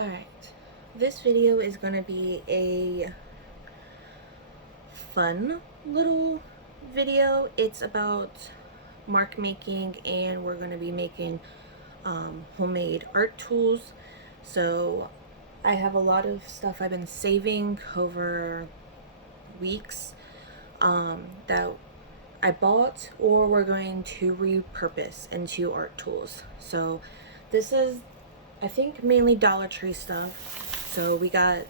Alright, this video is going to be a fun little video. It's about mark making, and we're going to be making homemade art tools. So I have a lot of stuff I've been saving over weeks that I bought or we're going to repurpose into art tools. So this is, I think, mainly Dollar Tree stuff. So we got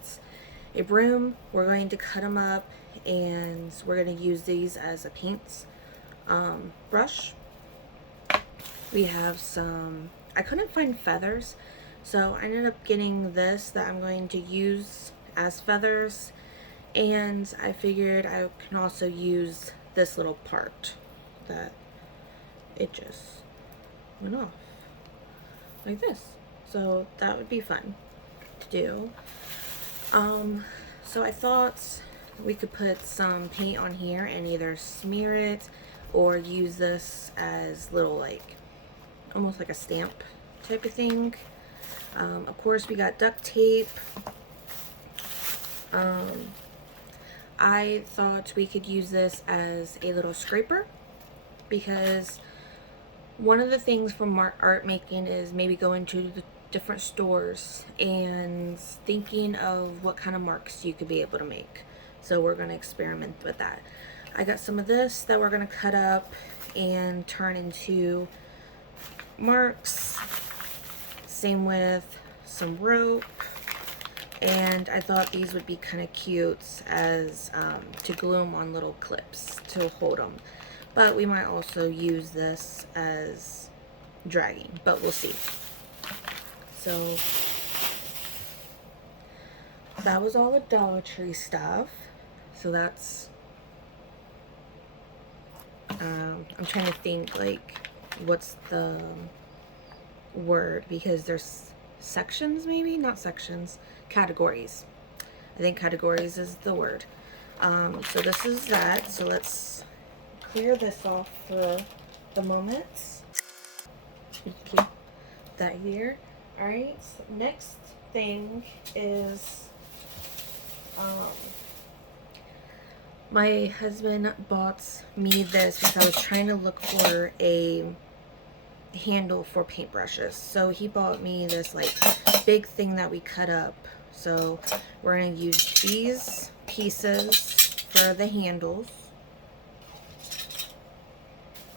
a broom. We're going to cut them up, and we're going to use these as a paint brush. We have some, I couldn't find feathers, so I ended up getting this that I'm going to use as feathers. And I figured I can also use this little part that it just went off like this. So that would be fun to do. So I thought we could put some paint on here and either smear it or use this as little, like, almost like a stamp type of thing. Of course, we got duct tape. I thought we could use this as a little scraper, because one of the things from art making is maybe going to the different stores and thinking of what kind of marks you could be able to make. So we're going to experiment with that. I got some of this that we're going to cut up and turn into marks. Same with some rope. And I thought these would be kind of cute as to glue them on little clips to hold them. But we might also use this as dragging, but we'll see. So that was all the Dollar Tree stuff. So that's, I'm trying to think, like, what's the word, because there's sections, maybe not sections, categories. I think categories is the word. So this is that. So let's clear this off for the moment. Keep that here. All right, so next thing is my husband bought me this because I was trying to look for a handle for paintbrushes. So he bought me this, like, big thing that we cut up. So we're going to use these pieces for the handles.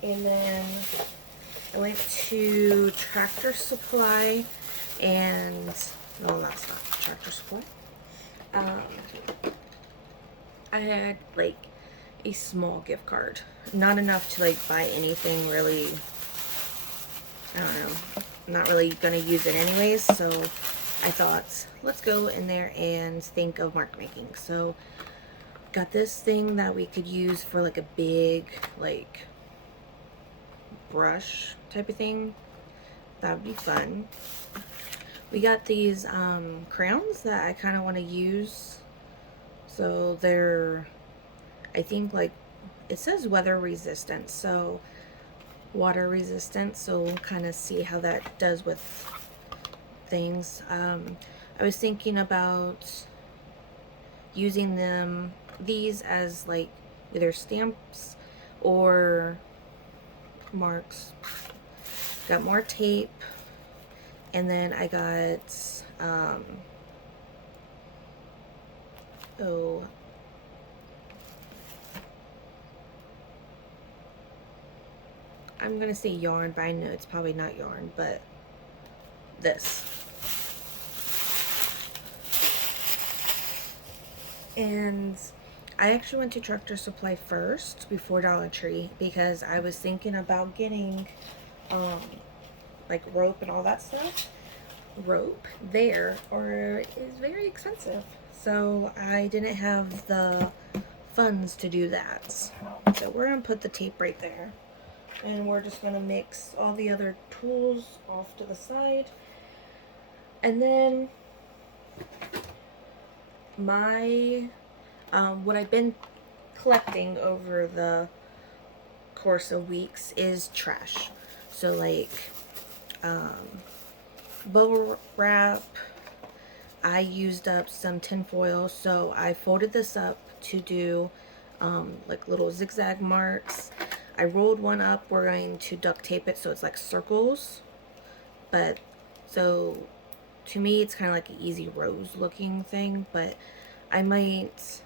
And then I went to Tractor Supply and, no, that's not Tractor Supply. I had, like, a small gift card. Not enough to, like, buy anything really. I don't know. I'm not really going to use it anyways, so I thought, let's go in there and think of mark making. So got this thing that we could use for, like, a big, like, brush type of thing. That would be fun. We got these crayons that I kind of want to use. So they're, I think, like, it says weather resistant, so water resistant, so we'll kind of see how that does with things. I was thinking about using these as, like, either stamps or marks. Got more tape, and then I got I'm gonna say yarn, but I know it's probably not yarn, but this. And I actually went to Tractor Supply first before Dollar Tree because I was thinking about getting like rope and all that stuff. Rope there is very expensive, so I didn't have the funds to do that. So we're gonna put the tape right there, and we're just gonna mix all the other tools off to the side. And then my what I've been collecting over the course of weeks is trash. So, like, bubble wrap, I used up some tin foil, so I folded this up to do like little zigzag marks. I rolled one up. We're going to duct tape it so it's like circles. But so to me it's kind of like an easy rose looking thing, but I might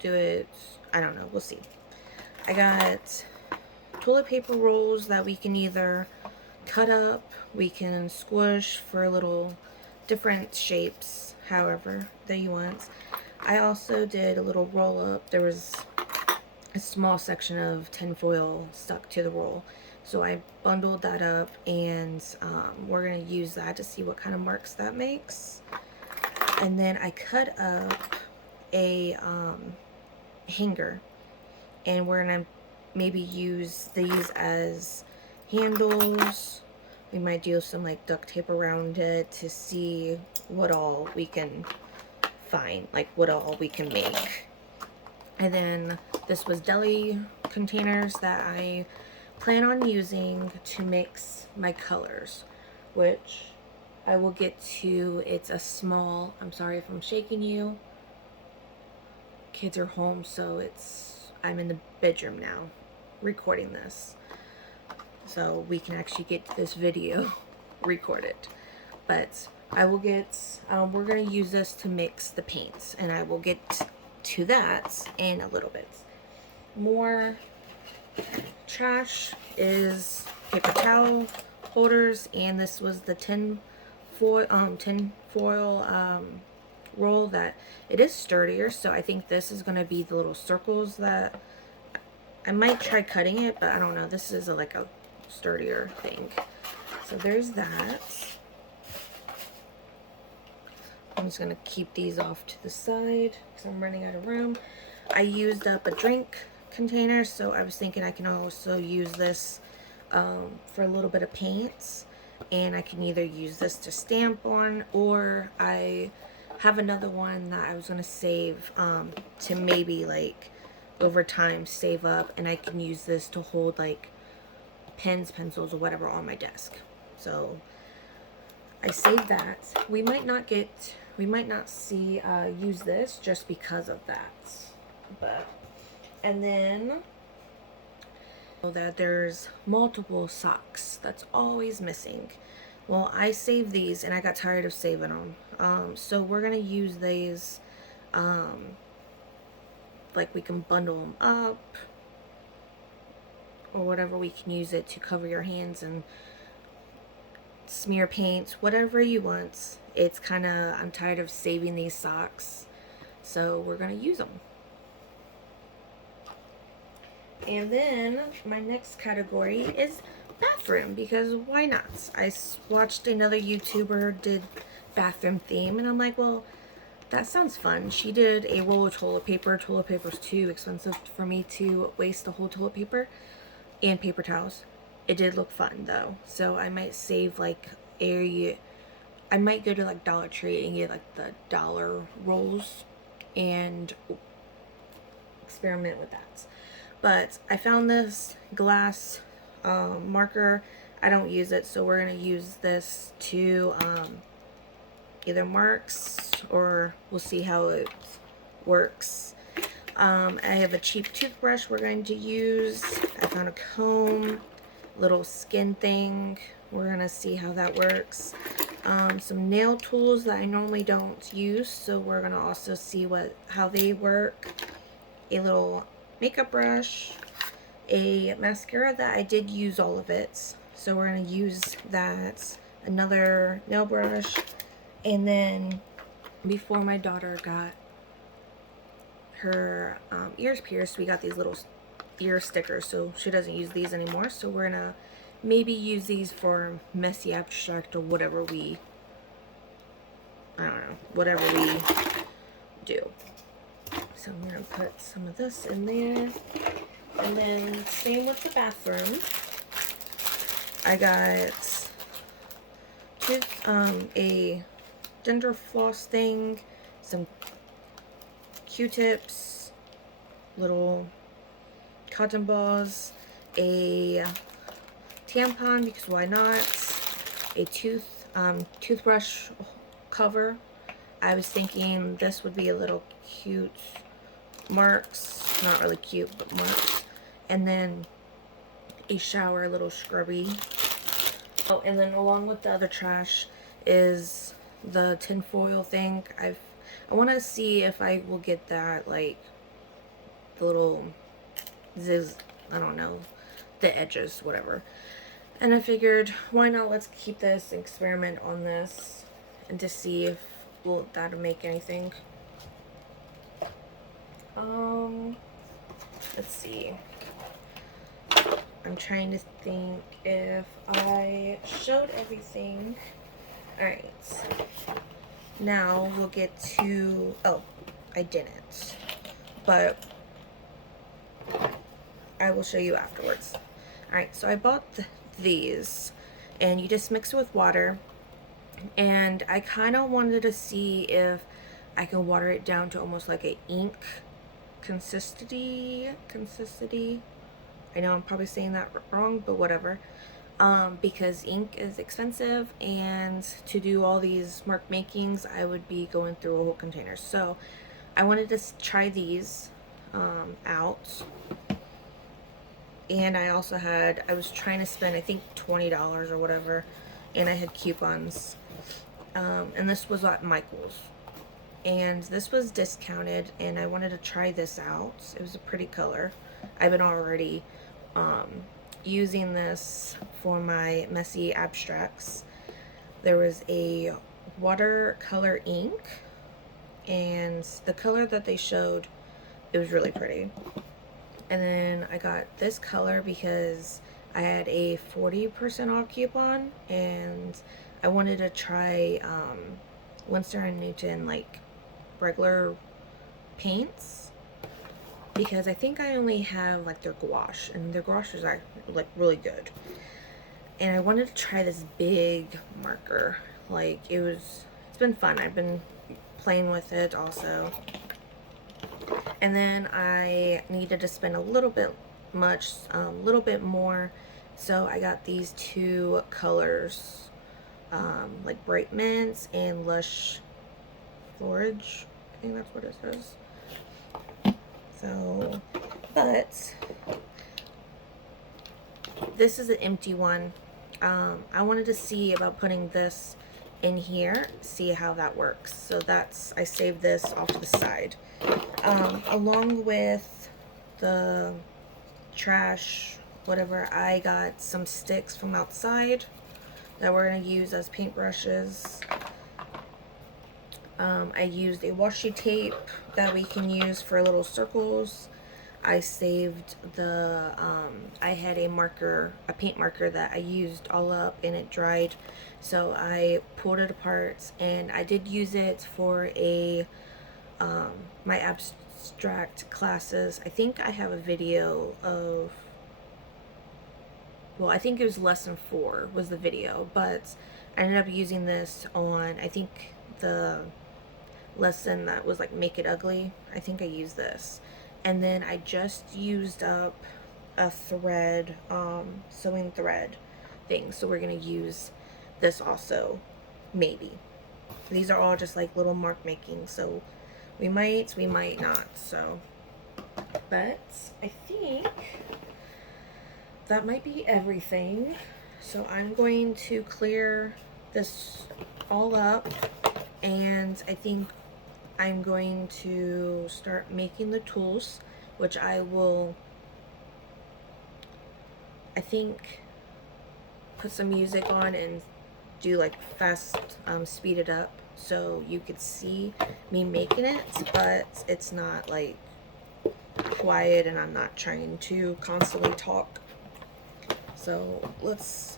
do it, I don't know, we'll see. I got toilet paper rolls that we can either cut up, we can squish for little different shapes, however that you want. I also did a little roll up. There was a small section of tin foil stuck to the roll, so I bundled that up, and we're going to use that to see what kind of marks that makes. And then I cut up a hanger, and we're going to maybe use these as handles. We might do some like duct tape around it to see what all we can find, like what all we can make. And then this was deli containers that I plan on using to mix my colors, which I will get to. It's a small, I'm sorry if I'm shaking you. Kids are home, so I'm in the bedroom now recording this. So we can actually get this video recorded. But I will get, we're going to use this to mix the paints, and I will get to that in a little bit. More trash is paper towel holders, and this was the tin foil roll that it is sturdier, so I think this is going to be the little circles that I might try cutting it, but I don't know. This is like a sturdier thing. So there's that. I'm just going to keep these off to the side because I'm running out of room. I used up a drink container, so I was thinking I can also use this for a little bit of paints, and I can either use this to stamp on, or I have another one that I was going to save to maybe like over time save up, and I can use this to hold like pens, pencils, or whatever on my desk. So I saved that. We might not see use this just because of that. But and then that there's multiple socks that's always missing. Well, I saved these and I got tired of saving them. So we're gonna use these like we can bundle them up or whatever. We can use it to cover your hands and smear paint, whatever you want. It's kind of, I'm tired of saving these socks, so we're gonna use them. And then my next category is bathroom, because why not? I watched another YouTuber did bathroom theme, and I'm like, well, that sounds fun. She did a roll of toilet paper. Toilet paper's too expensive for me to waste the whole toilet paper, and paper towels. It did look fun though, so I might save like I might go to like Dollar Tree and get like the dollar rolls and experiment with that. But I found this glass marker. I don't use it, so we're gonna use this to either marks, or we'll see how it works. I have a cheap toothbrush we're going to use. I found a comb, little skin thing. We're gonna see how that works. Some nail tools that I normally don't use, so we're gonna also see how they work. A little makeup brush, a mascara that I did use all of it, so we're gonna use that. Another nail brush, and then before my daughter got her ears pierced, we got these little ear stickers, so she doesn't use these anymore, so we're gonna maybe use these for messy abstract or whatever we, I don't know, whatever we do. So I'm gonna put some of this in there. And then same with the bathroom. I got a dental floss thing, some Q-tips, little cotton balls, a tampon, because why not, a tooth toothbrush cover. I was thinking this would be a little cute marks, not really cute, but marks. And then a shower, a little scrubby. Oh, and then along with the other trash is the tinfoil thing. I want to see if I will get that, like, the little ziz, I don't know, the edges, whatever. And I figured, why not, let's keep this experiment on this and to see if that'll make anything. Let's see. I'm trying to think if I showed everything. Alright. Now we'll get to, oh, I didn't. But I will show you afterwards. Alright, so I bought these, and you just mix it with water. And I kind of wanted to see if I can water it down to almost like an ink consistency. I know I'm probably saying that wrong, but whatever. Because ink is expensive, and to do all these mark makings, I would be going through a whole container. So I wanted to try these out. And I also I was trying to spend, I think, $20 or whatever, and I had coupons. And this was at Michael's. And this was discounted, and I wanted to try this out. It was a pretty color. I've been already using this for my messy abstracts. There was a watercolor ink, and the color that they showed, it was really pretty. And then I got this color because I had a 40% off coupon, and I wanted to try Winsor & Newton, like, regular paints, because I think I only have, like, their gouache, and their gouache is, like, really good. And I wanted to try this big marker. Like, it's been fun. I've been playing with it also. And then I needed to spend a little bit more, so I got these two colors, like Bright Mints and Lush Forage. I think that's what it says. So, but this is an empty one. I wanted to see about putting this in here, see how that works. So I saved this off to the side. Along with the trash, whatever, I got some sticks from outside that we're going to use as paintbrushes. I used a washi tape that we can use for little circles. I saved I had a paint marker that I used all up, and it dried. So I pulled it apart, and I did use it for my abstract classes. I think I have a video of, well, I think it was lesson 4 was the video, but I ended up using this on, I think, the lesson that was like Make It Ugly. I think I used this. And then I just used up a thread, sewing thread thing. So we're going to use this also, maybe. These are all just like little mark making. So we might not. So, but I think that might be everything. So I'm going to clear this all up, and I think I'm going to start making the tools, which I will, I think, put some music on and do like fast, speed it up so you could see me making it, but it's not like quiet and I'm not trying to constantly talk. So let's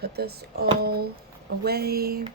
put this all away.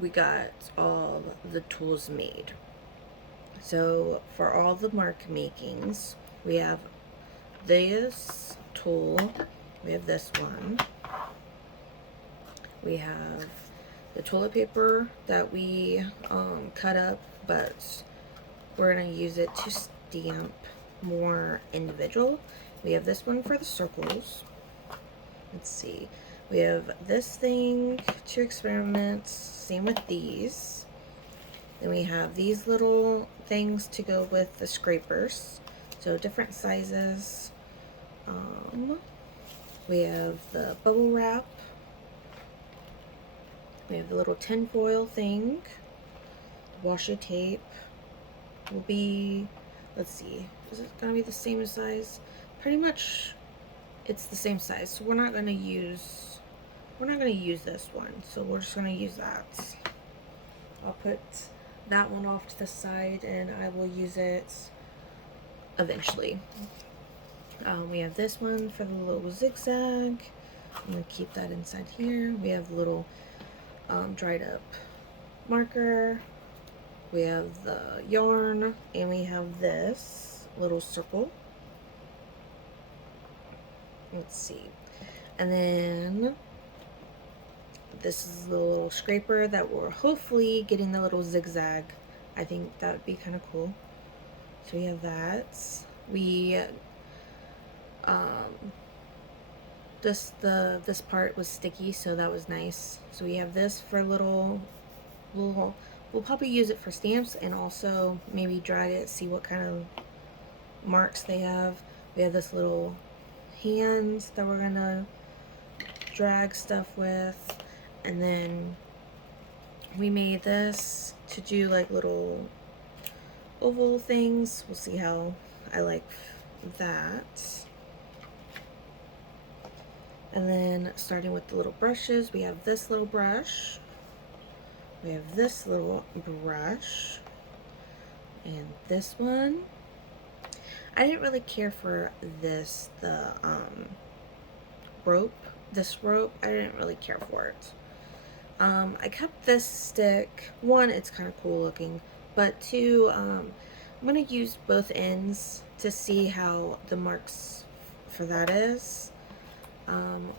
we got all the tools made. So for all the mark makings, we have this tool, we have this one, we have the toilet paper that we cut up, but we're going to use it to stamp more individual. We have this one for the circles. Let's see. We have this thing to experiment. Same with these. Then we have these little things to go with the scrapers. So different sizes. We have the bubble wrap. We have the little tin foil thing. Washi tape will be, let's see, is it going to be the same size? Pretty much it's the same size. So we're not going to use this one. So we're just going to use that. I'll put that one off to the side and I will use it eventually. We have this one for the little zigzag. I'm going to keep that inside here. We have the little dried up marker. We have the yarn, and we have this little circle. Let's see. And then this is the little scraper that we're hopefully getting the little zigzag. I think that would be kind of cool. So we have that. We this part was sticky, so that was nice. So we have this for little, we'll probably use it for stamps and also maybe drag it, see what kind of marks they have. We have this little hands that we're gonna drag stuff with, and then we made this to do like little oval things. We'll see how I like that. And then starting with the little brushes, we have this little brush, we have this little brush, and this one. I didn't really care for this, the rope, I didn't really care for it. I kept this stick. One, it's kind of cool looking, but two, I'm going to use both ends to see how the marks for that is.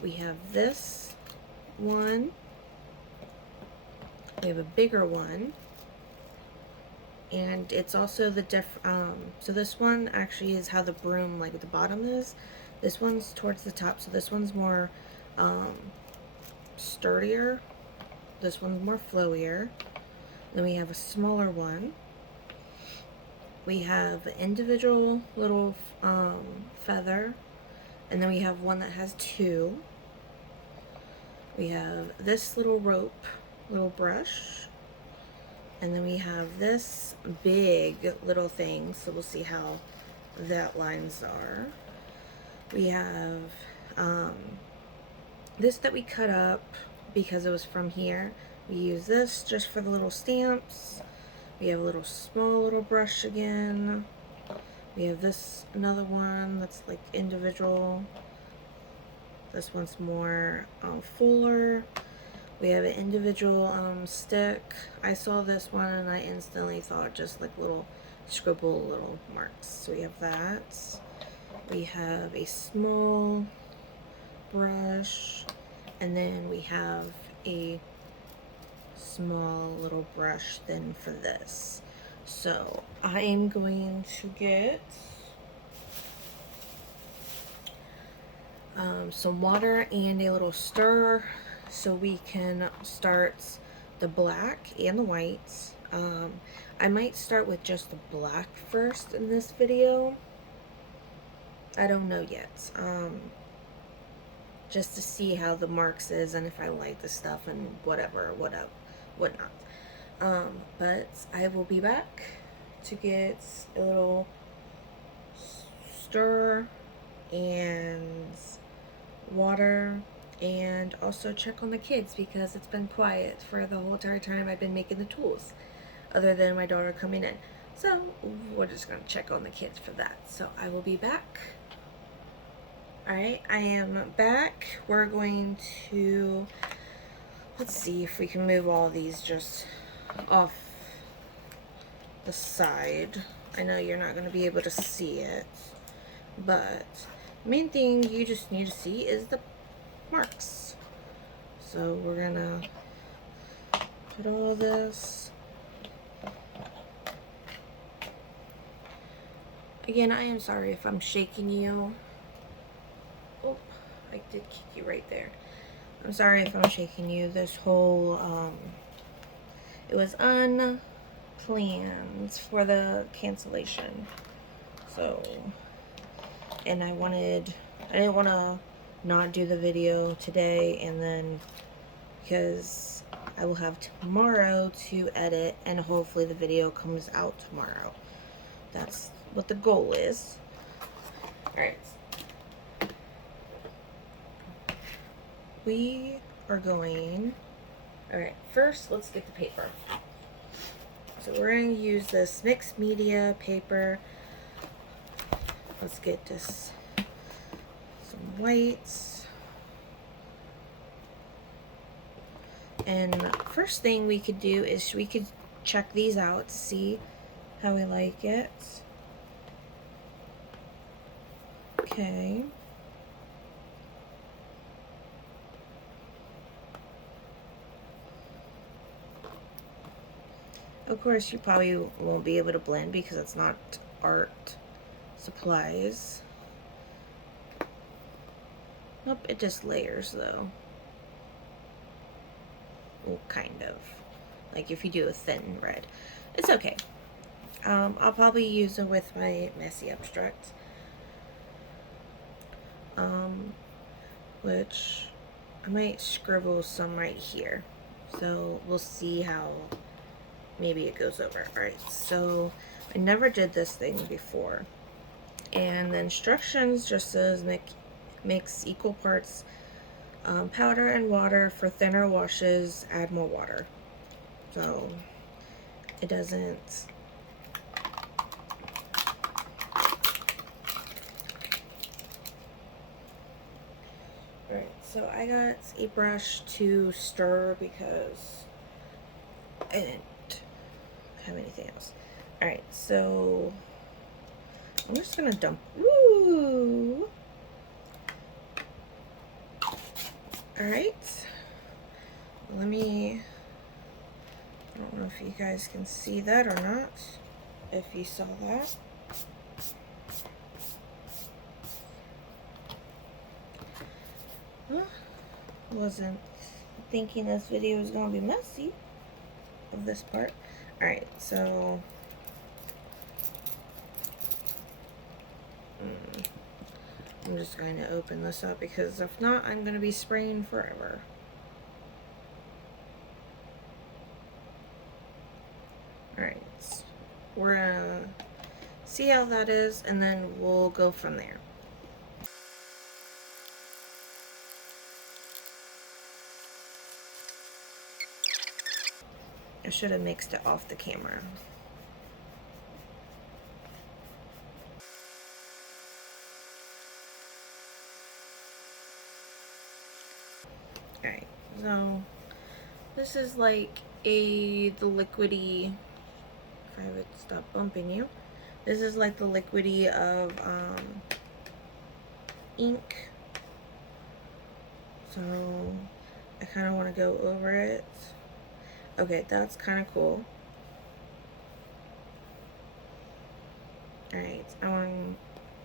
We have this one, we have a bigger one, and it's also the so this one actually is how the broom, like at the bottom is. This one's towards the top, so this one's more sturdier, this one's more flowier. Then we have a smaller one. We have an individual little feather, and then we have one that has two. We have this little rope, little brush, and then we have this big little thing, so we'll see how that lines are. We have this that we cut up because it was from here. We use this just for the little stamps. We have a little small little brush again. We have this, another one that's like individual. This one's more fuller. We have an individual stick. I saw this one and I instantly thought just like little scribble little marks. So we have that. We have a small brush, and then we have a small little brush then for this. So I am going to get some water and a little stir so we can start the black and the white. I might start with just the black first in this video. I don't know yet. Just to see how the marks is and if I like the stuff and whatnot. But I will be back to get a little stir and water, and also check on the kids because it's been quiet for the whole entire time I've been making the tools, other than my daughter coming in. So we're just going to check on the kids for that. So I will be back. Alright, I am back. We're going to let's see if we can move all these just off the side. I know you're not going to be able to see it, but the main thing you just need to see is the marks. So we're going to put all this. Again, I am sorry if I'm shaking you. Oh, I did kick you right there. I'm sorry if I'm shaking you. This whole, it was unplanned for the cancellation. So, and I didn't want to not do the video today, and then, because I will have tomorrow to edit, and hopefully the video comes out tomorrow. That's what the goal is. Alright. We are going... Alright, first let's get the paper. So we're going to use this mixed media paper. Let's get this, some whites. And first thing we could do is we could check these out to see how we like it. Okay. Of course, you probably won't be able to blend because it's not art supplies. Nope, it just layers though. Well, kind of. Like if you do a thin red. It's okay. I'll probably use it with my messy abstract. Which I might scribble some right here. So we'll see how maybe it goes over. Alright, so I never did this thing before. And the instructions just says mix equal parts powder and water. For thinner washes, add more water. So it doesn't... Alright, so I got a brush to stir because I didn't have anything else. Alright, so I'm just gonna dump. Woo! Alright. Let me... I don't know if you guys can see that or not. If you saw that. Wasn't thinking this video was going to be messy of this part. Alright, so I'm just going to open this up because if not, I'm going to be spraying forever. Alright, we're going to see how that is and then we'll go from there. I should have mixed it off the camera. Alright, so this is like the liquidy, if I would stop bumping you, this is like the liquidy of ink. So I kind of want to go over it. Okay, that's kind of cool. Alright, I want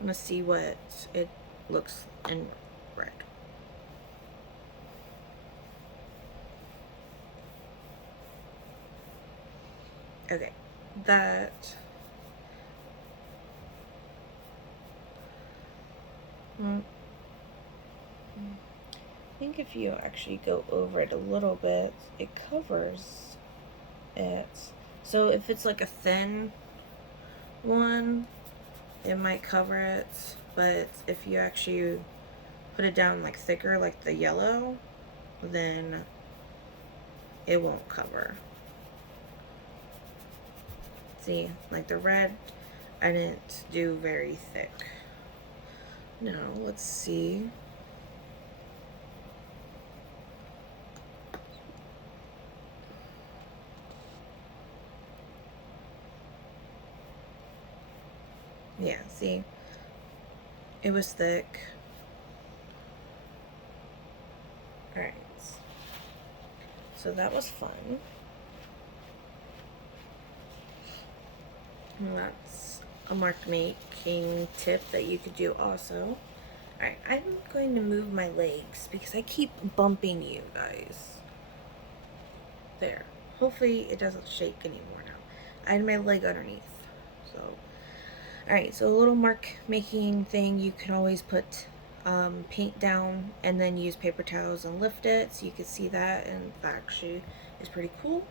to see what it looks in red. Okay, that... I think if you actually go over it a little bit, it covers it. So if it's like a thin one, it might cover it, but if you actually put it down like thicker, like the yellow, then it won't cover. See, like the red, I didn't do very thick. Now, let's see. Yeah, see? It was thick. Alright. So that was fun. And that's a mark making tip that you could do also. Alright, I'm going to move my legs because I keep bumping you guys. There. Hopefully it doesn't shake anymore now. I had my leg underneath. So, alright, so a little mark making thing, you can always put paint down and then use paper towels and lift it so you can see that, and that actually is pretty cool.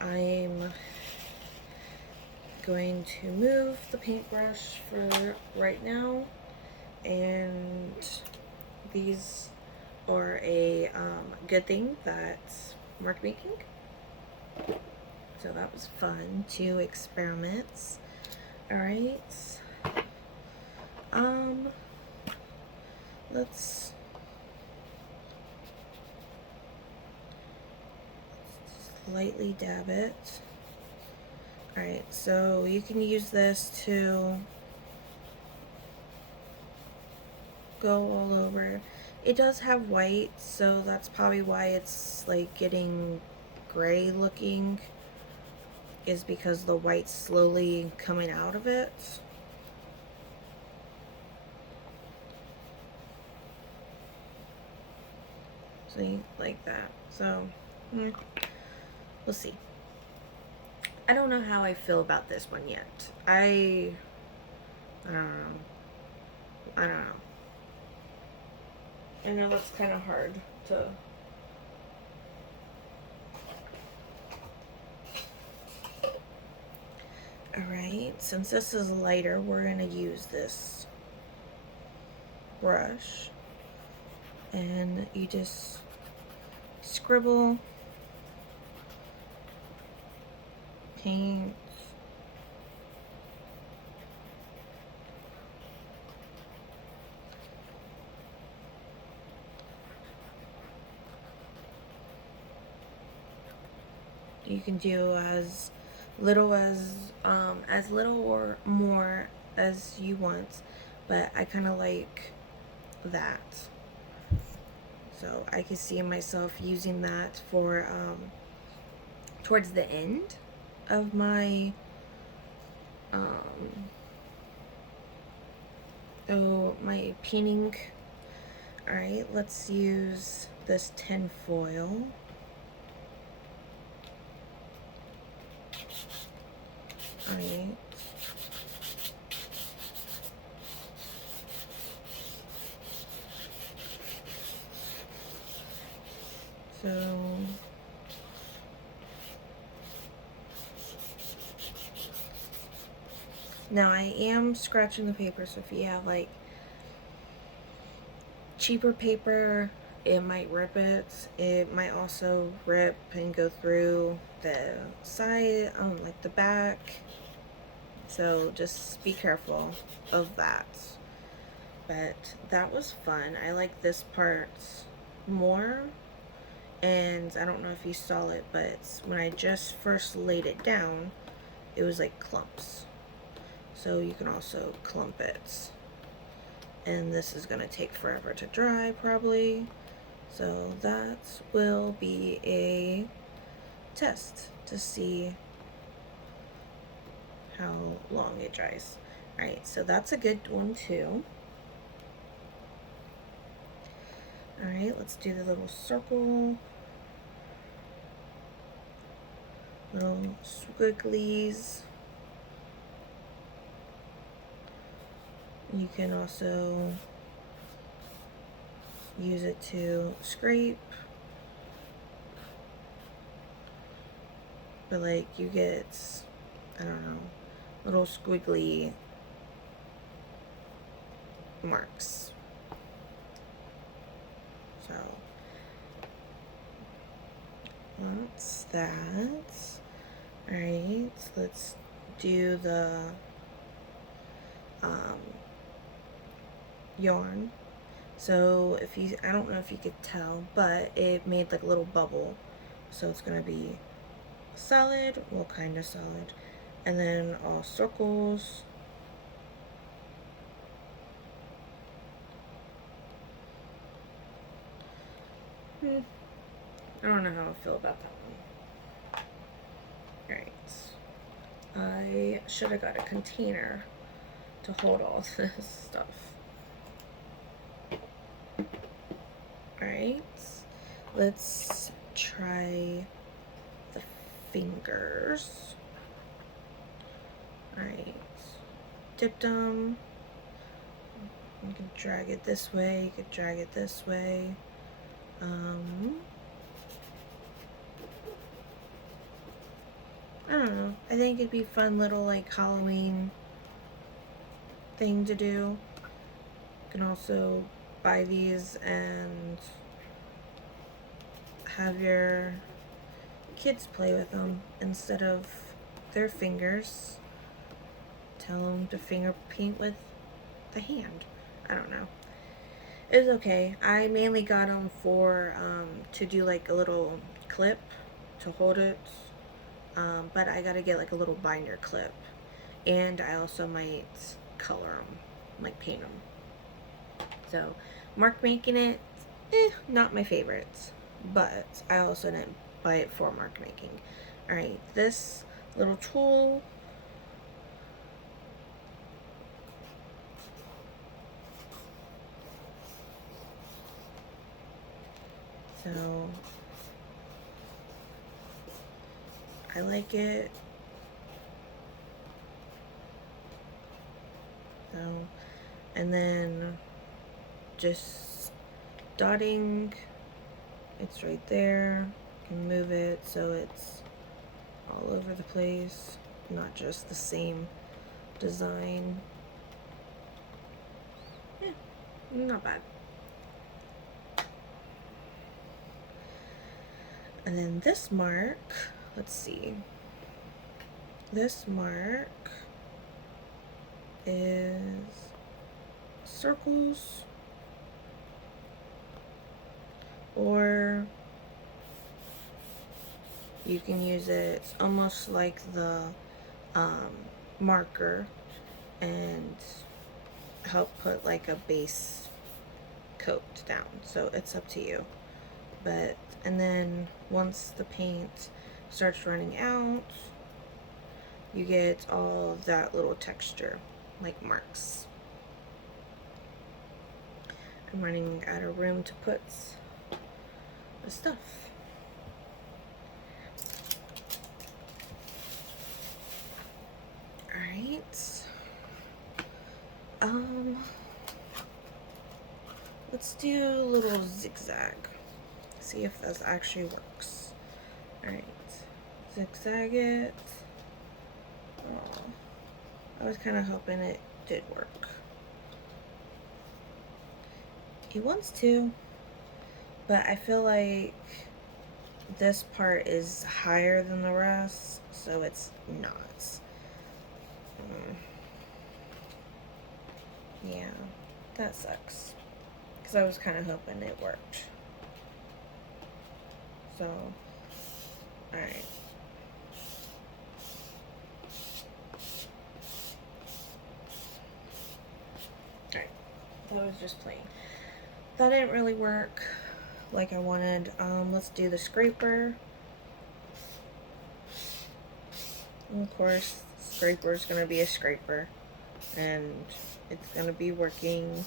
I'm going to move the paintbrush for right now, and these are a good thing that's mark making. So that was fun. 2 experiments. Alright. Let's lightly dab it. Alright, so you can use this to go all over. It does have white, so that's probably why it's like getting gray looking, is because the white's slowly coming out of it. See, like that. So, we'll see. I don't know how I feel about this one yet. I don't know. I don't know. I know that's kind of hard to... Alright, since this is lighter, we're going to use this brush. And you just scribble, paint, you can do as little or more as you want, but I kind of like that. So I can see myself using that for towards the end of my my painting. Alright, let's use this tin foil. Alright. So now I am scratching the paper, so if you have like cheaper paper, it might rip it. It might also rip and go through the side, like the back. So just be careful of that. But that was fun. I like this part more. And I don't know if you saw it, but when I just first laid it down, it was like clumps. So you can also clump it. And this is going to take forever to dry probably. So that will be a test to see how long it dries. Alright, so that's a good one too. Alright, let's do the little circle. Little squigglies. You can also use it to scrape, but like you get, I don't know, little squiggly marks. So that's that. Alright, let's do the yarn. So if you, I don't know if you could tell, but it made like a little bubble. So it's gonna be solid, well, kind of solid, and then all circles. I don't know how I feel about that one. Alright. I should have got a container to hold all this stuff. Alright. Let's try the fingers. Alright. Dipped them. You can drag it this way, you could drag it this way. I don't know. I think it'd be fun little like Halloween thing to do. You can also buy these and have your kids play with them instead of their fingers. Tell them to finger paint with the hand. I don't know. It was okay. I mainly got them for to do like a little clip to hold it, but I gotta get like a little binder clip, and I also might color them, like paint them. So mark making it, not my favorites, but I also didn't buy it for mark making. Alright, this little tool, so I like it. So, and then just dotting, it's right there. You can move it so it's all over the place, not just the same design. Yeah, not bad. And then this mark, let's see. This mark is circles, or you can use it, it's almost like the marker, and help put like a base coat down. So it's up to you. But, and then once the paint starts running out, you get all of that little texture, like marks. I'm running out of room to put the stuff. Alright. Let's do a little zigzag. See if this actually works. Alright. Zigzag it. Oh, I was kind of hoping it did work. It wants to, but I feel like this part is higher than the rest, so it's not. Yeah, that sucks. Because I was kind of hoping it worked. So, alright. Alright, that was just plain. That didn't really work like I wanted. Let's do the scraper. And of course, scraper is going to be a scraper. And it's going to be working.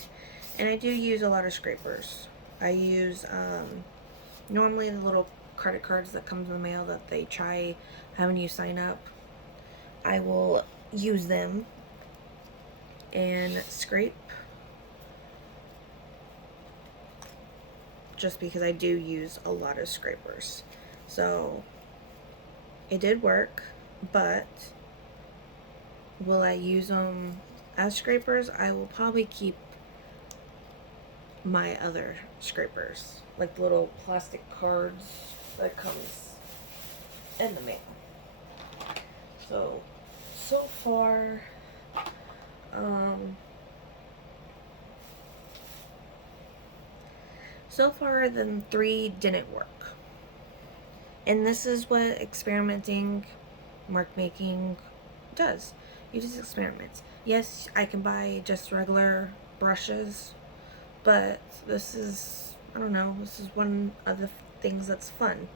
And I do use a lot of scrapers. I use normally the little credit cards that come in the mail that they try having you sign up. I will use them and scrape, just because I do use a lot of scrapers. So it did work, but will I use them as scrapers? I will probably keep my other scrapers, like the little plastic cards that comes in the mail. So far, the 3 didn't work. And this is what experimenting, mark making does. You just experiment. Yes, I can buy just regular brushes, but this is, I don't know, this is one of the things that's fun,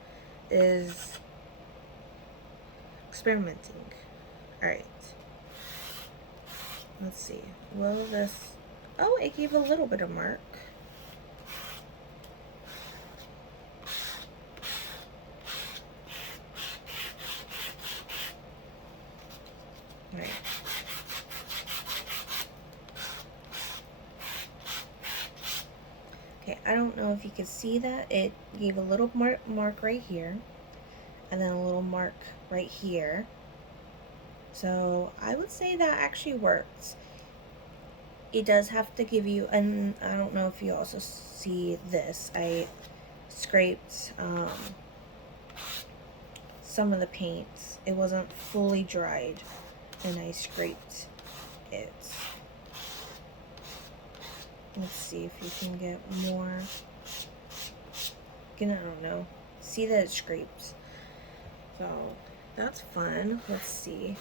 is experimenting. Alright. Let's see. Will this... Oh, it gave a little bit of mark. Alright. Okay, I don't know if you can see that. It gave a little mark right here, and then a little mark right here. So I would say that actually works. It does have to give you, and I don't know if you also see this, I scraped some of the paint. It wasn't fully dried, and I scraped it. Let's see if you can get more. I don't know. See that it scrapes. So that's fun. Let's see.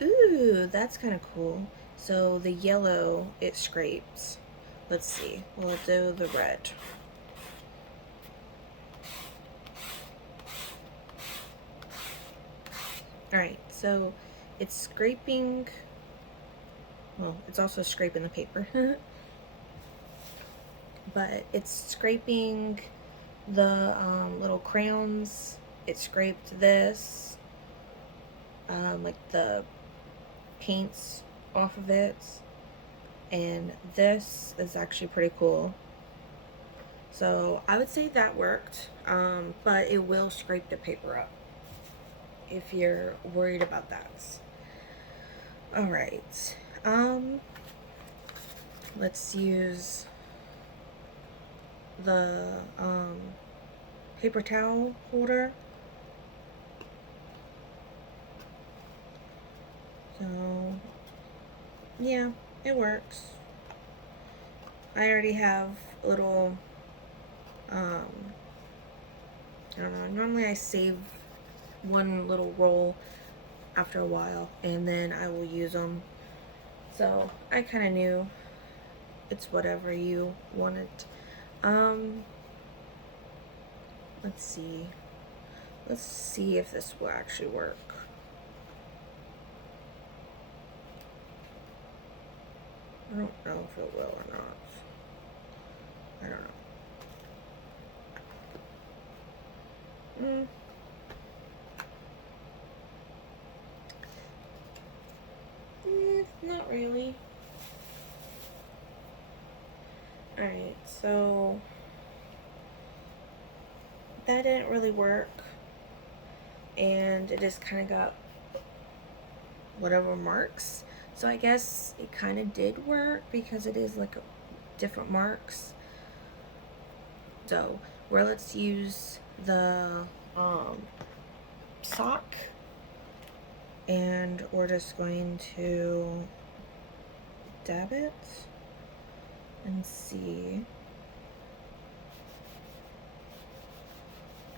Ooh, that's kind of cool. So the yellow, it scrapes. Let's see. We'll do the red. Alright, so it's scraping. Well, it's also scraping the paper. But it's scraping the little crayons. It scraped this. Like the paints off of it. And this is actually pretty cool. So I would say that worked. But it will scrape the paper up if you're worried about that. Alright. Let's use the paper towel holder. So yeah, it works. I already have a little I don't know, normally I save one little roll after a while and then I will use them. So I kind of knew it's whatever you wanted. Let's see. Let's see if this will actually work. I don't know if it will or not. I don't know. Not really. Alright, so that didn't really work. And it just kind of got whatever marks. So I guess it kind of did work because it is like different marks. So let's use the sock, and we're just going to dab it and see.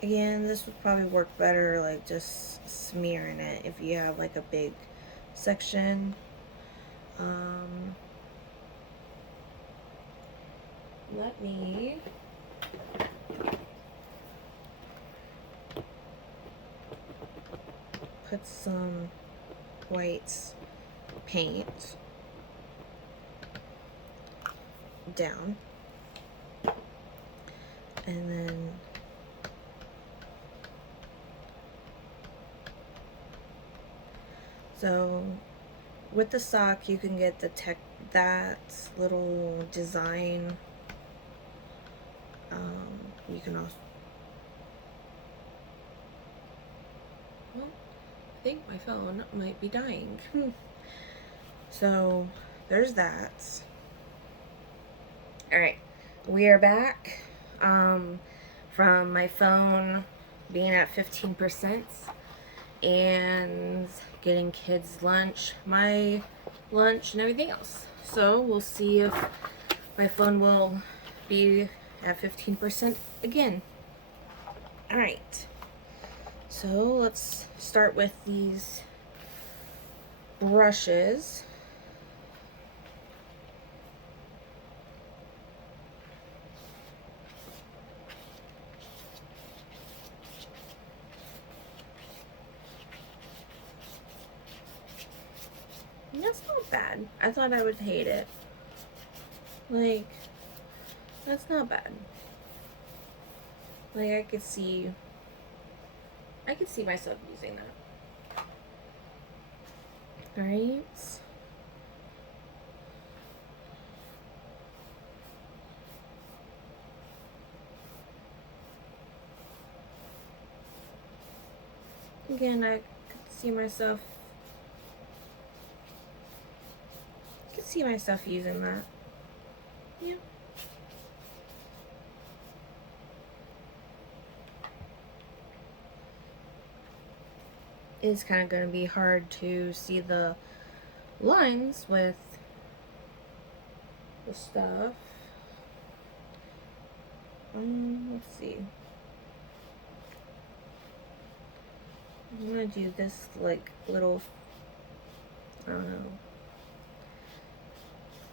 Again, this would probably work better like just smearing it if you have like a big section. Let me put some white paint down, and then so with the sock you can get that little design. You can also, well, I think my phone might be dying. So there's that. Alright, we are back from my phone being at 15% and getting kids lunch, my lunch, and everything else. So we'll see if my phone will be at 15% again. Alright, so let's start with these brushes. bad. I thought I would hate it. Like, that's not bad. Like, I could see myself using that. Alright. Again, I could see myself using that. Yeah. It's kind of going to be hard to see the lines with the stuff. Let's see. I'm gonna do this like little, I don't know,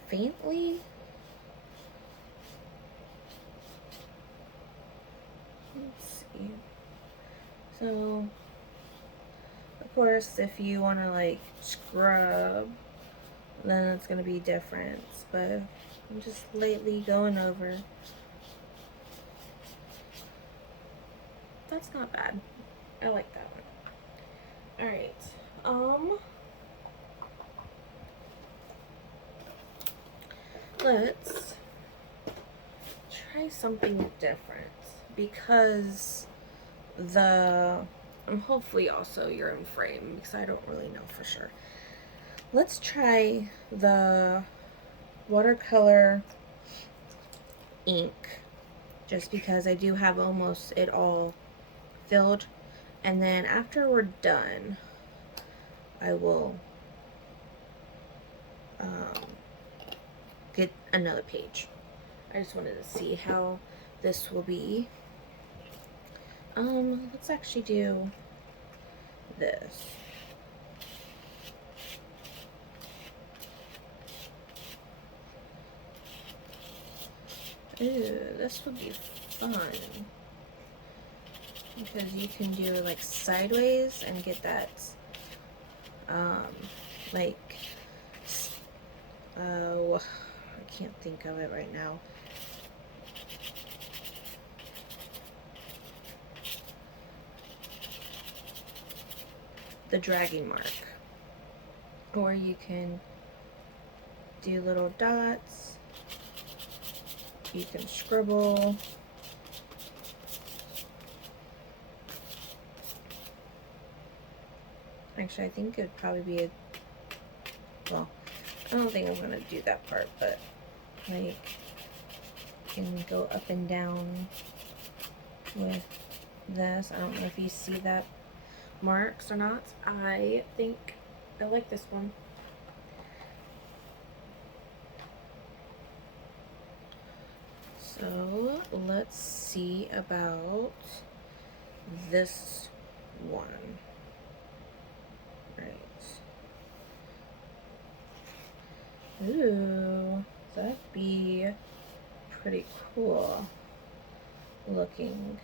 faintly. Let's see. So, of course, if you want to like scrub, then it's gonna be different. But I'm just lightly going over. That's not bad. I like that one. Alright. Let's try something different because hopefully also you're in frame because I don't really know for sure. Let's try the watercolor ink just because I do have almost it all filled, and then after we're done I will get another page. I just wanted to see how this will be. Let's actually do this. Ooh, this would be fun because you can do like sideways and get that like oh, I can't think of it right now. The dragging mark. Or you can do little dots. You can scribble. Actually, I think it'd probably be a, well, I don't think I'm going to do that part, but like, you can go up and down with this. I don't know if you see that marks or not. I think I like this one. So let's see about this one. Right. Ooh, that'd be pretty cool looking.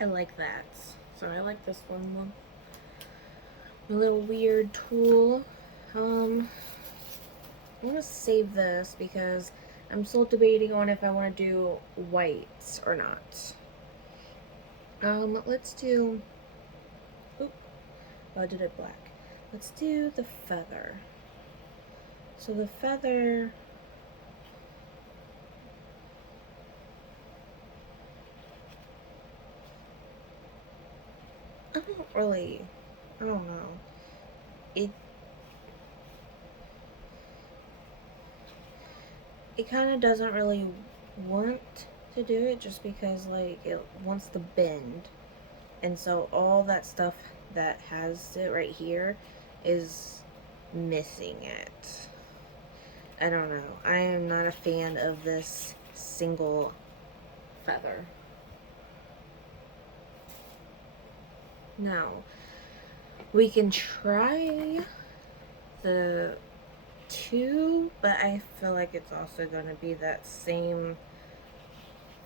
I like that. So I like this one. A little weird tool. I'm gonna save this because I'm still debating on if I want to do whites or not. Let's do, oop, I did it black. Let's do the feather. So the feather, I don't know. It kind of doesn't really want to do it just because like it wants to bend, and so all that stuff that has it right here is missing it. I don't know. I am not a fan of this single feather. Now we can try the two, but I feel like it's also going to be that same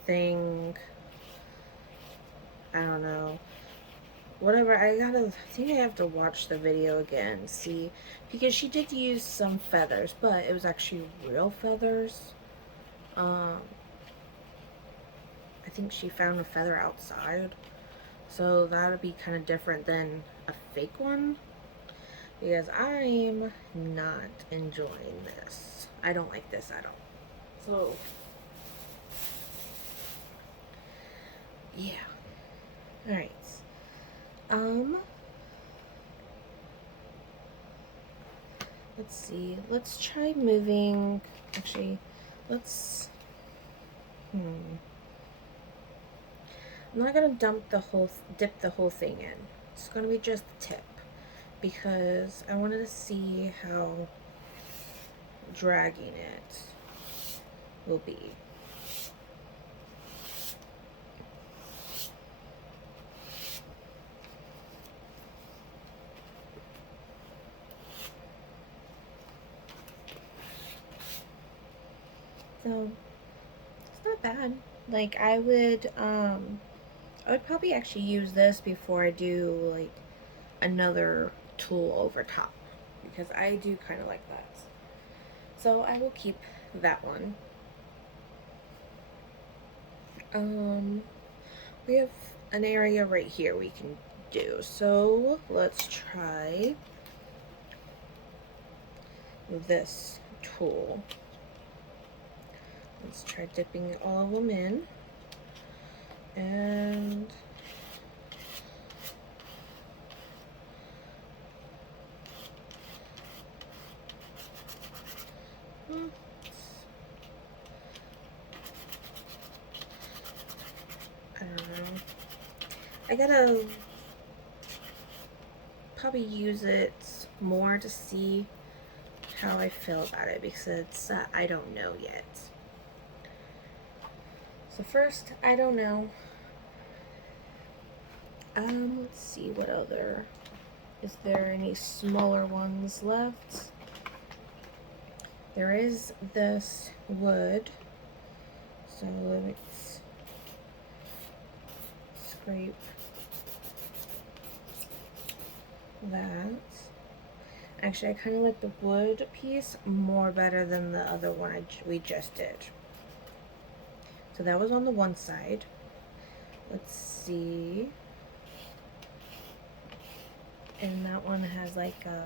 thing. I don't know. Whatever, I think I have to watch the video again, see, because she did use some feathers, but it was actually real feathers. I think she found a feather outside, so that would be kind of different than a fake one, because I'm not enjoying this. I don't like this at all. So, yeah. Alright. Let's see. Let's try moving. Actually, let's. I'm not gonna dip the whole thing in. It's gonna be just the tip because I wanted to see how dragging it will be. So it's not bad. Like I would probably actually use this before I do like another tool over top because I do kind of like that. So I will keep that one. We have an area right here we can do. So let's try this tool. Let's try dipping all of them in. And I don't know. I gotta probably use it more to see how I feel about it because it's I don't know yet. So first, I don't know. Let's see what other. Is there any smaller ones left? There is this wood. So let's scrape that. Actually, I kind of like the wood piece more better than the other one we just did. So that was on the one side. Let's see. And that one has like a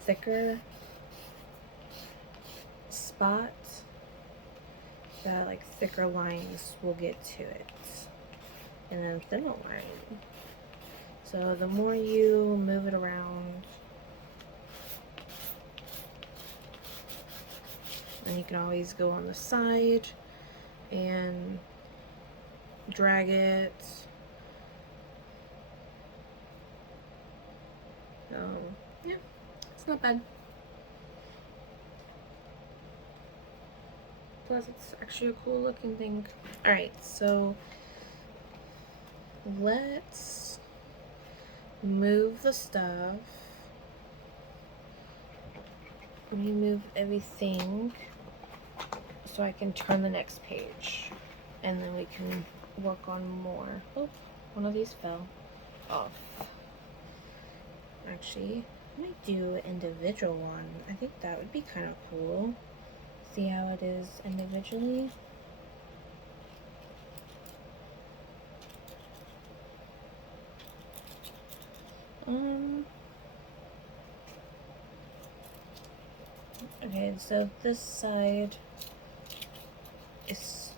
thicker spot. That like thicker lines will get to it. And then thinner line. So the more you move it around, and you can always go on the side and drag it. Yeah, it's not bad. Plus, it's actually a cool looking thing. Alright, so let's move the stuff. Remove everything so I can turn the next page. And then we can work on more. Oh, one of these fell off. Actually, I might do an individual one. I think that would be kind of cool. See how it is individually. Okay, so this side is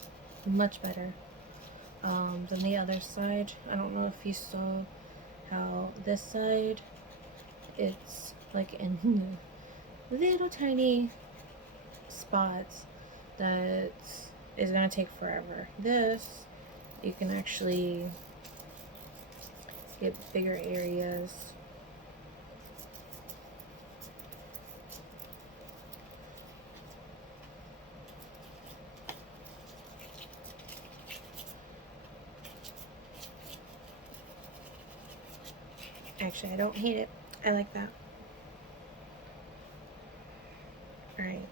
much better than the other side. I don't know if you saw how this side, it's like in little tiny spots that is gonna take forever. This, you can actually get bigger areas. Actually, I don't hate it. I like that. Alright,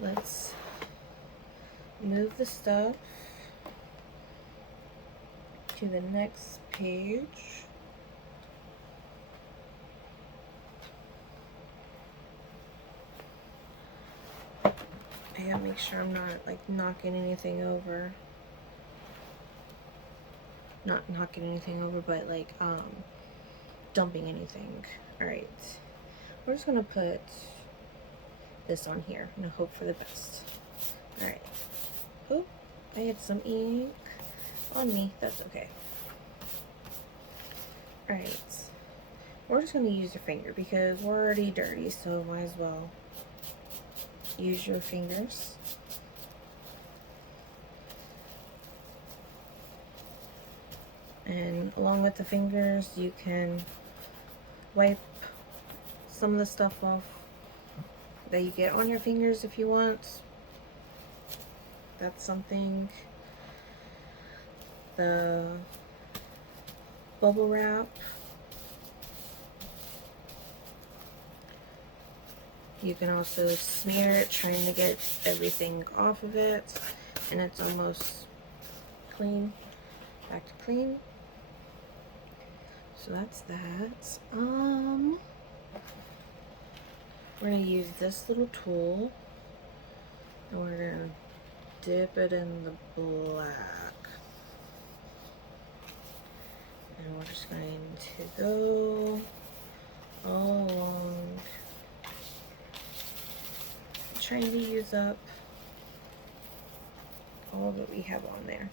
let's move the stuff. to the next page. I gotta make sure I'm not like knocking anything over. Not knocking anything over, but like dumping anything. Alright. We're just gonna put this on here and hope for the best. Alright. Oh, I had some ink on me. That's okay. Alright. We're just gonna use your finger because we're already dirty, so might as well use your fingers. And along with the fingers, you can wipe some of the stuff off that you get on your fingers if you want. That's something. The bubble wrap. You can also smear it, trying to get everything off of it, and it's almost clean. Back to clean. So that's that. We're gonna use this little tool, and we're gonna dip it in the black, and we're just going to go all along, trying to use up all that we have on there.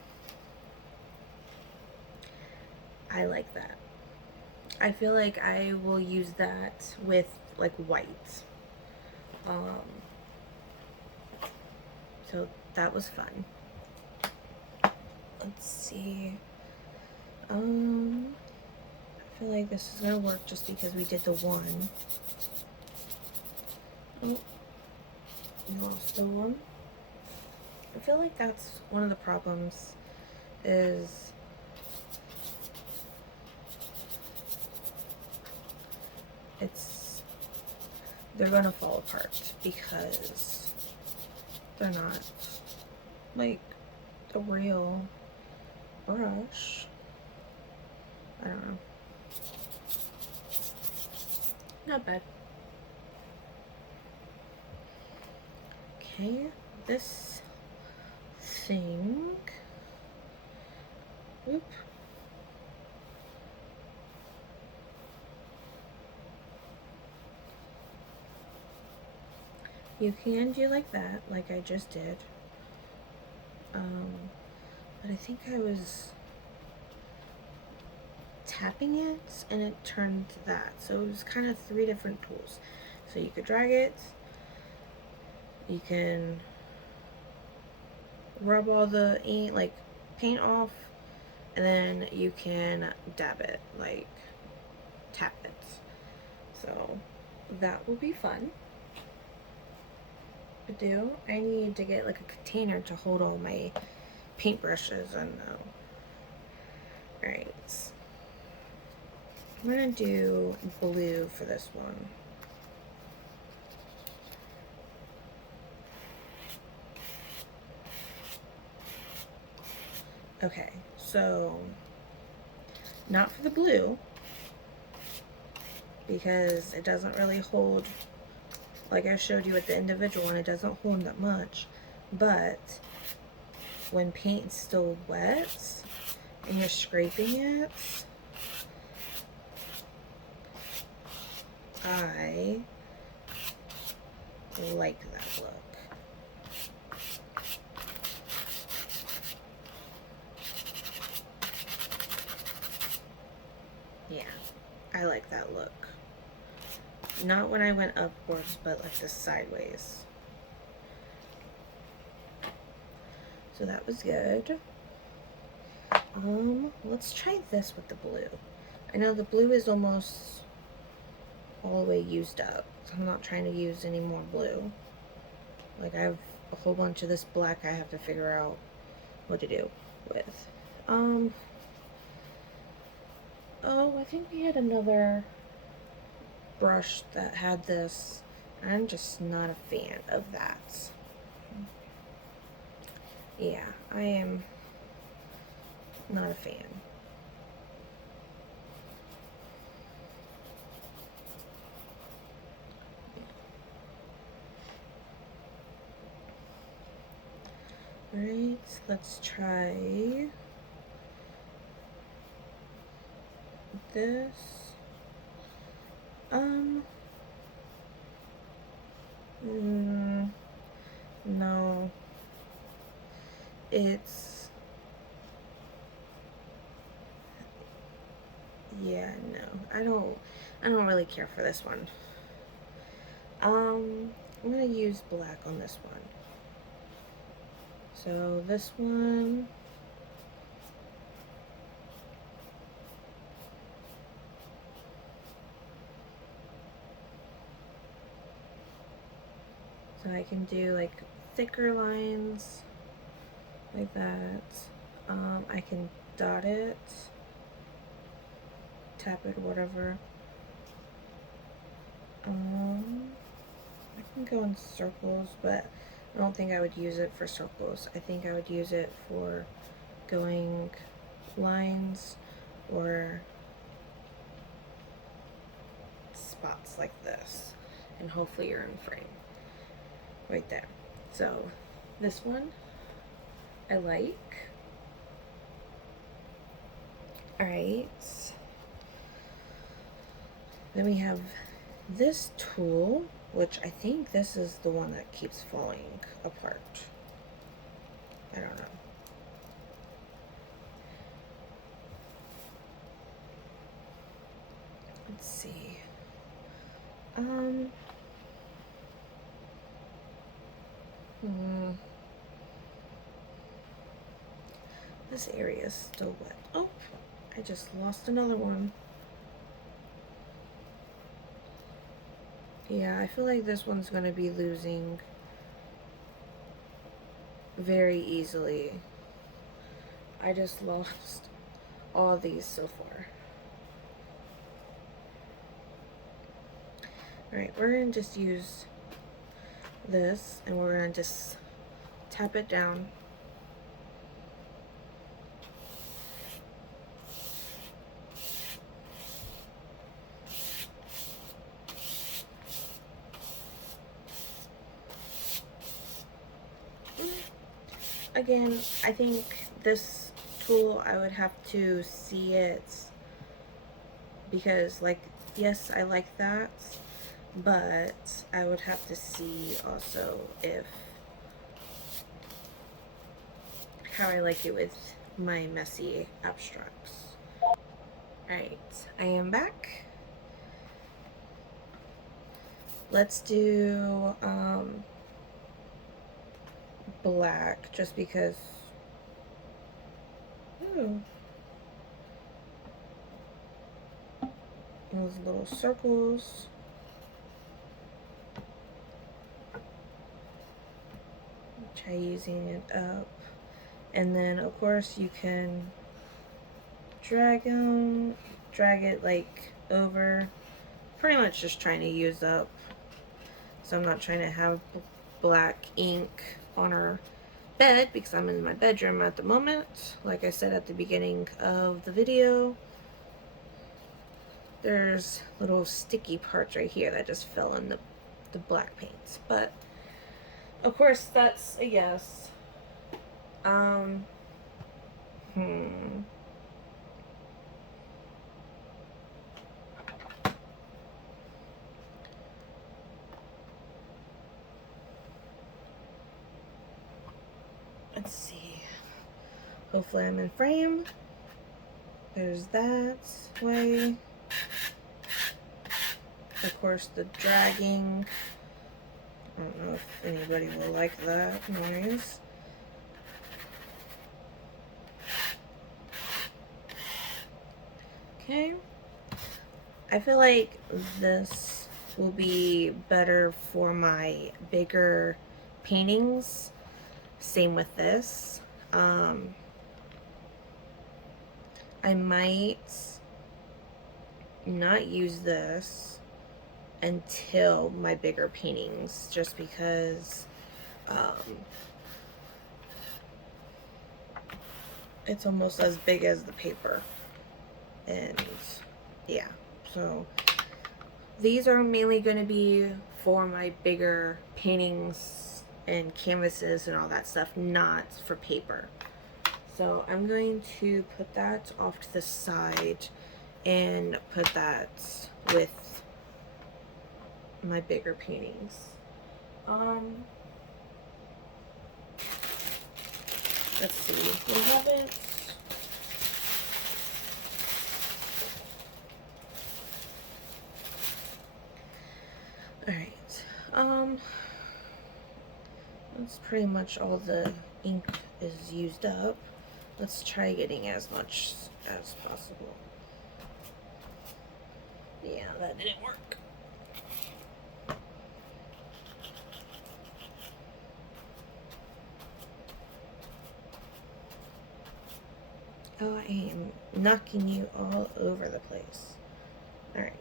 I like that. I feel like I will use that with like white. So that was fun. Let's see. I feel like this is gonna work just because we did the one. Oh, we lost the one. I feel like that's one of the problems, is they're gonna fall apart because they're not like the real brush. I don't know. Not bad. Okay, this thing. Oop. You can do like that, like I just did. But I think I was tapping it and it turned that. So it was kind of 3 different tools. So you could drag it, you can rub all the ink, like paint off, and then you can dab it, like tap it. So that will be fun to do. I need to get like a container to hold all my paintbrushes and alright. I'm gonna do blue for this one. Okay, so not for the blue because it doesn't really hold, like I showed you with the individual one, it doesn't hold that much, but when paint's still wet and you're scraping it, I like that look. Yeah, I like that look. Not when I went upwards, but like this sideways. So that was good. Let's try this with the blue. I know the blue is almost all the way used up, so I'm not trying to use any more blue. Like I have a whole bunch of this black I have to figure out what to do with. Oh, I think we had another brush that had this. I'm just not a fan of that. Yeah, I am not a fan. Alright, let's try this. No. It's, yeah, no. I don't really care for this one. I'm gonna use black on this one. So this one, so I can do like thicker lines like that. I can dot it, tap it, whatever. I can go in circles, but I don't think I would use it for circles. I think I would use it for going lines or spots like this. And hopefully you're in frame. Right there. So this one I like. Alright. Then we have this tool, which I think this is the one that keeps falling apart. I don't know. Let's see. This area is still wet. Oh, I just lost another one. Yeah, I feel like this one's gonna be losing very easily. I just lost all these so far. Alright, we're gonna just use this and we're gonna just tap it down. Again, I think this tool I would have to see it, because like, yes, I like that, but I would have to see also if how I like it with my messy abstracts. Alright, I am back. Let's do black, just because. Ooh. Those little circles. Try using it up. And then of course you can drag it like over. Pretty much just trying to use up, so I'm not trying to have black ink on our bed because I'm in my bedroom at the moment. Like I said at the beginning of the video, there's little sticky parts right here that just fell in the black paints, but of course that's a yes. Let's see. Hopefully I'm in frame. There's that way. Of course, the dragging. I don't know if anybody will like that noise. Okay. I feel like this will be better for my bigger paintings. Same with this. I might not use this until my bigger paintings, just because it's almost as big as the paper. And yeah, so these are mainly going to be for my bigger paintings and canvases and all that stuff, not for paper. So I'm going to put that off to the side and put that with my bigger paintings. Let's see, we haven't. Alright, that's pretty much all the ink is used up. Let's try getting as much as possible. Yeah, that didn't work. Oh, I am knocking you all over the place. Alright.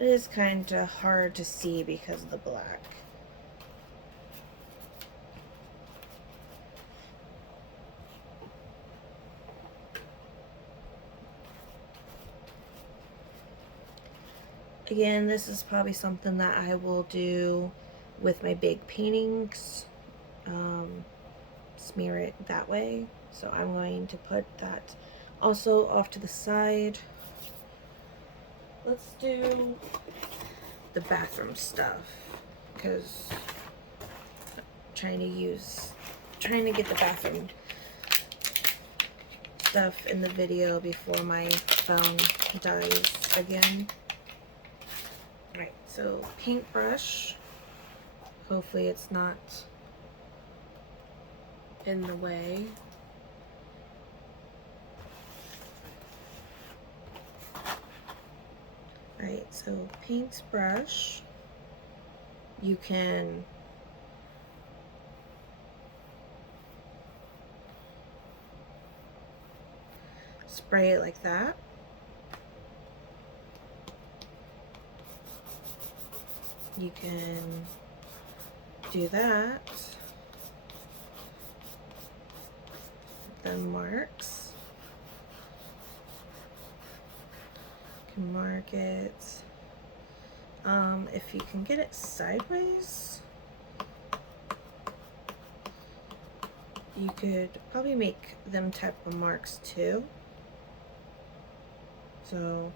It is kind of hard to see because of the black. Again, this is probably something that I will do with my big paintings. Smear it that way. So I'm going to put that also off to the side. Let's do the bathroom stuff, because I'm trying to get the bathroom stuff in the video before my phone dies again. Alright, so paintbrush. Hopefully it's not in the way. Alright, so paintbrush, you can spray it like that. You can do that. The marks. You can mark it. If you can get it sideways, you could probably make them type of marks too. So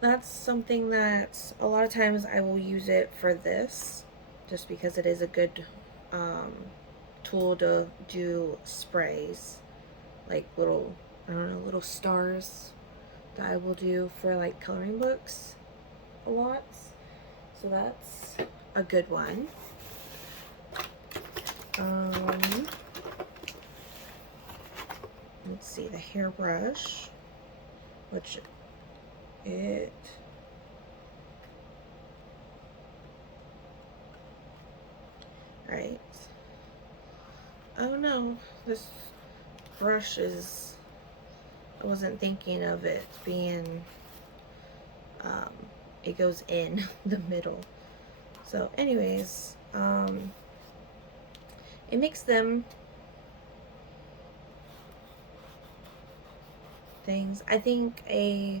that's something that a lot of times I will use it for this, just because it is a good tool to do sprays, like little, I don't know, little stars that I will do for like coloring books a lot. So that's a good one. Let's see, the hairbrush, which it right. Oh no, this brush is, I wasn't thinking of it being it goes in the middle. So anyways, it makes them things. I think a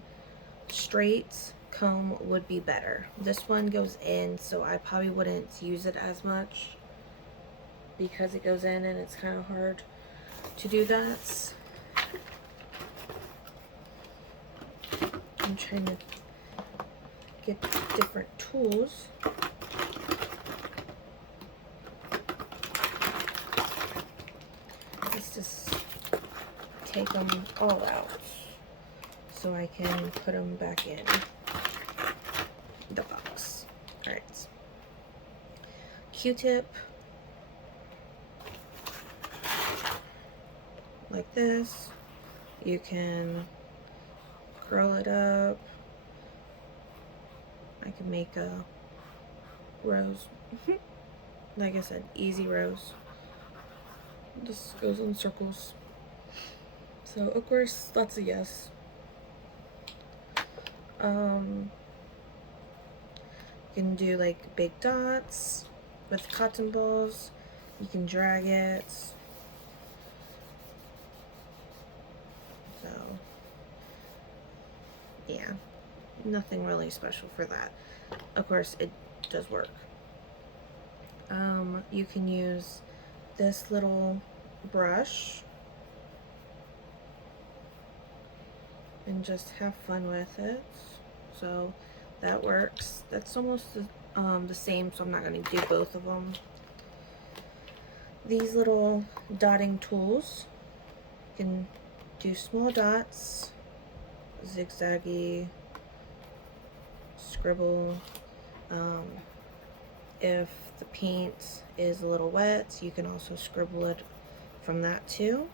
straight comb would be better. This one goes in, so I probably wouldn't use it as much because it goes in and it's kind of hard to do that. I'm trying to get different tools. Let's just take them all out so I can put them back in the box. Alright. Q-tip. Like this. You can curl it up. I can make a rose. Like I said, easy rose. This goes in circles. So of course that's a yes. You can do like big dots with cotton balls. You can drag it. So yeah, nothing really special for that. Of course, it does work. You can use this little brush and just have fun with it. So that works. That's almost the same, so I'm not going to do both of them. These little dotting tools, you can do small dots, zigzaggy, scribble. If the paint is a little wet, you can also scribble it from that too.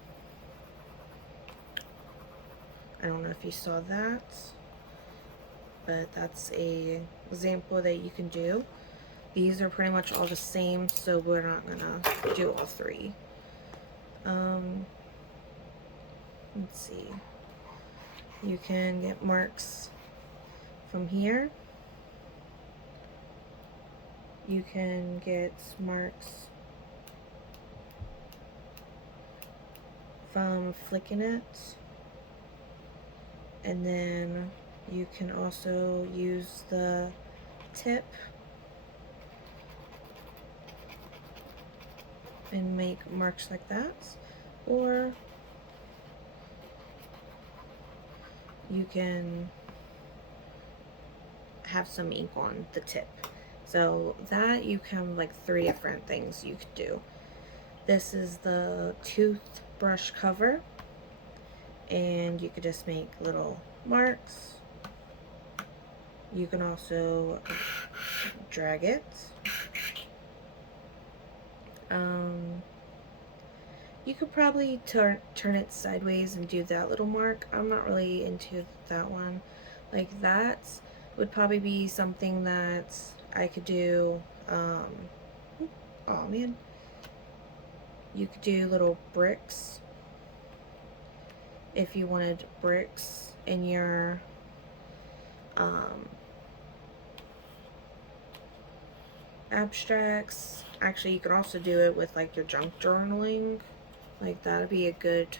I don't know if you saw that, but that's a example that you can do. These are pretty much all the same, so we're not gonna do all three. Let's see. You can get marks from here. You can get marks from flicking it. And then you can also use the tip and make marks like that, or you can have some ink on the tip. So that you can have like 3 different things you could do. This is the toothbrush cover, and you could just make little marks. You can also drag it. You could probably turn it sideways and do that little mark. I'm not really into that one. Like that would probably be something that I could do. Oh man. You could do little bricks if you wanted bricks in your abstracts. Actually, you could also do it with like your junk journaling. Like that'd be a good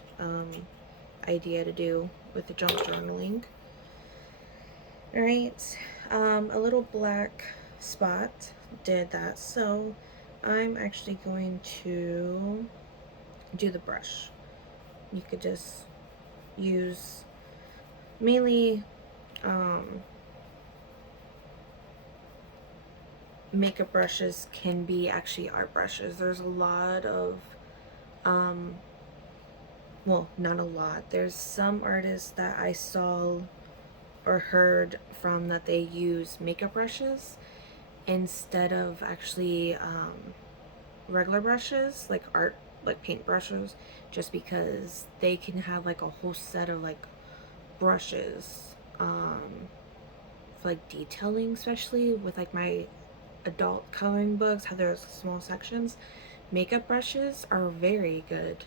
idea to do with the junk journaling. Alright, a little black spot did that, so I'm actually going to do the brush. You could just use mainly makeup brushes can be actually art brushes. There's a lot of well, not a lot. There's some artists that I saw or heard from that they use makeup brushes instead of actually regular brushes, like art, like paint brushes, just because they can have like a whole set of like brushes for like detailing, especially with like my adult coloring books, how there's small sections. Makeup brushes are very good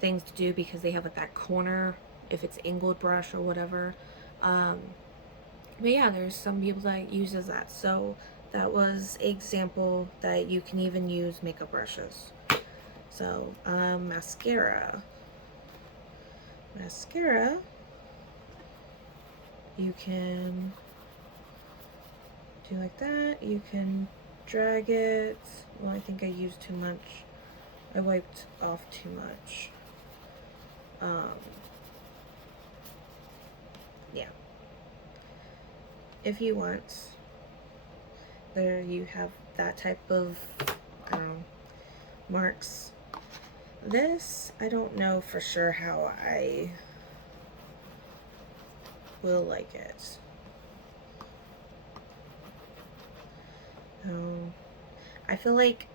things to do because they have like that corner, if it's angled brush or whatever. But yeah, there's some people that uses that. So that was an example that you can even use makeup brushes. So mascara. Mascara, you can do like that. You can drag it. Well, I think I used too much. I wiped off too much. Yeah. If you want, there you have that type of marks. This, I don't know for sure how I will like it. I feel like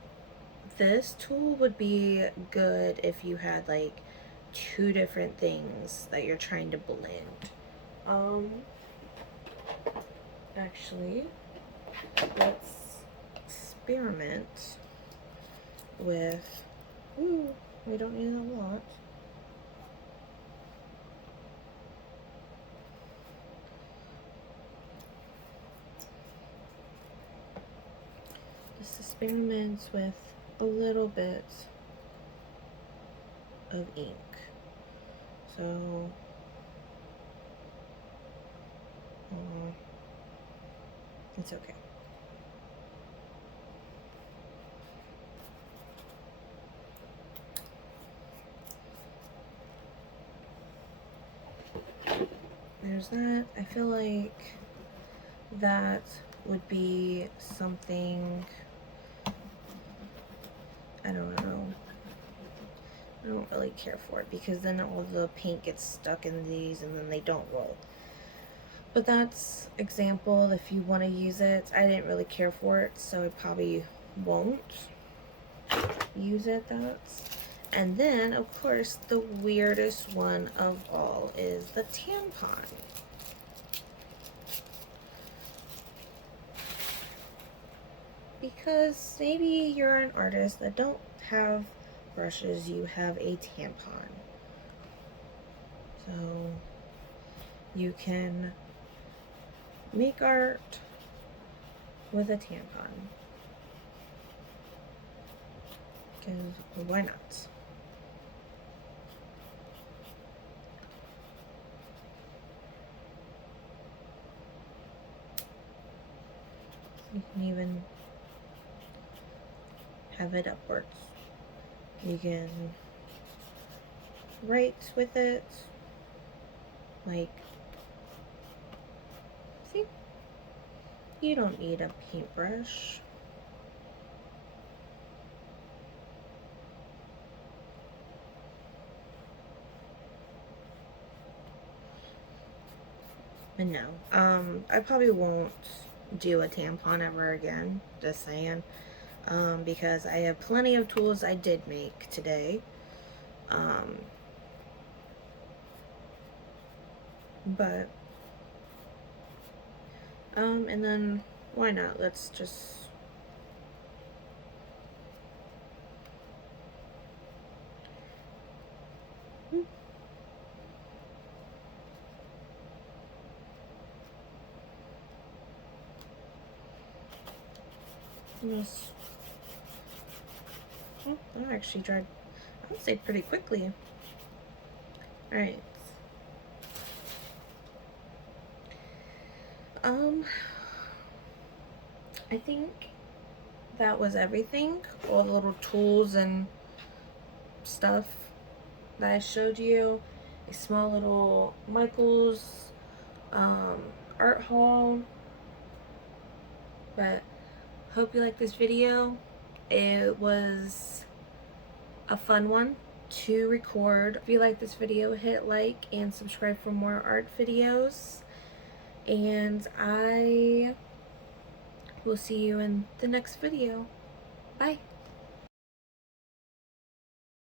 this tool would be good if you had like 2 different things that you're trying to blend. Actually, let's experiment with, ooh, we don't need a lot. Just experiments with a little bit of ink. So It's okay. There's that. I feel like that would be something, I don't know. I don't really care for it because then all the paint gets stuck in these and then they don't roll. But that's example if you want to use it. I didn't really care for it, so I probably won't use it. And then, of course, the weirdest one of all is the tampon. Because maybe you're an artist that don't have brushes, you have a tampon. So you can make art with a tampon. Because why not? You can even have it upwards. You can write with it. Like, see? You don't need a paintbrush. But no, I probably won't do a tampon ever again, just saying, because I have plenty of tools I did make today, but, and then, why not, let's just, just, oh, that actually dried, I would say pretty quickly. Alright. I think that was everything. All the little tools and stuff that I showed you. A small little Michael's art haul. But hope you like this video. It was a fun one to record. If you like this video, hit like and subscribe for more art videos. And I will see you in the next video. Bye.